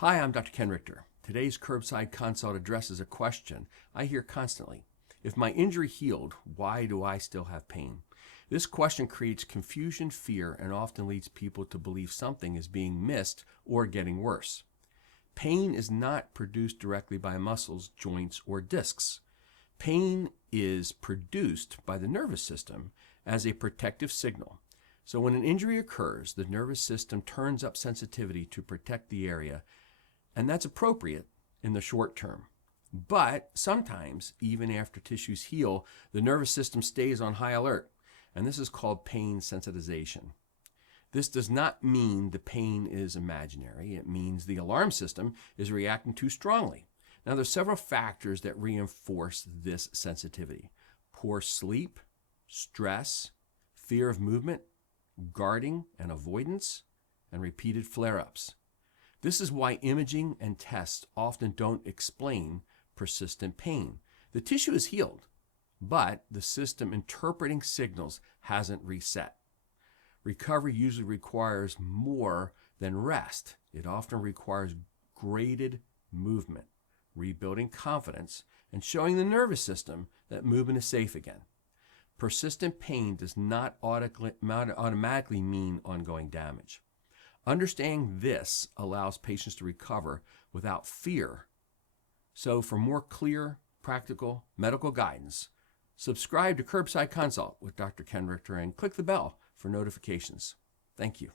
Hi, I'm Dr. Ken Rictor. Today's Curbside Consult addresses a question I hear constantly. If my injury healed, why do I still have pain? This question creates confusion, fear, and often leads people to believe something is being missed or getting worse. Pain is not produced directly by muscles, joints, or discs. Pain is produced by the nervous system as a protective signal. So when an injury occurs, the nervous system turns up sensitivity to protect the area, and that's appropriate in the short term. But sometimes, even after tissues heal, the nervous system stays on high alert, and this is called pain sensitization. This does not mean the pain is imaginary. It means the alarm system is reacting too strongly. Now, there's several factors that reinforce this sensitivity: poor sleep, stress, fear of movement, guarding and avoidance, and repeated flare-ups. This is why imaging and tests often don't explain persistent pain. The tissue is healed, but the system interpreting signals hasn't reset. Recovery usually requires more than rest. It often requires graded movement, rebuilding confidence, and showing the nervous system that movement is safe again. Persistent pain does not automatically mean ongoing damage. Understanding this allows patients to recover without fear. So for more clear, practical medical guidance, subscribe to Curbside Consult with Dr. Ken Rictor and click the bell for notifications. Thank you.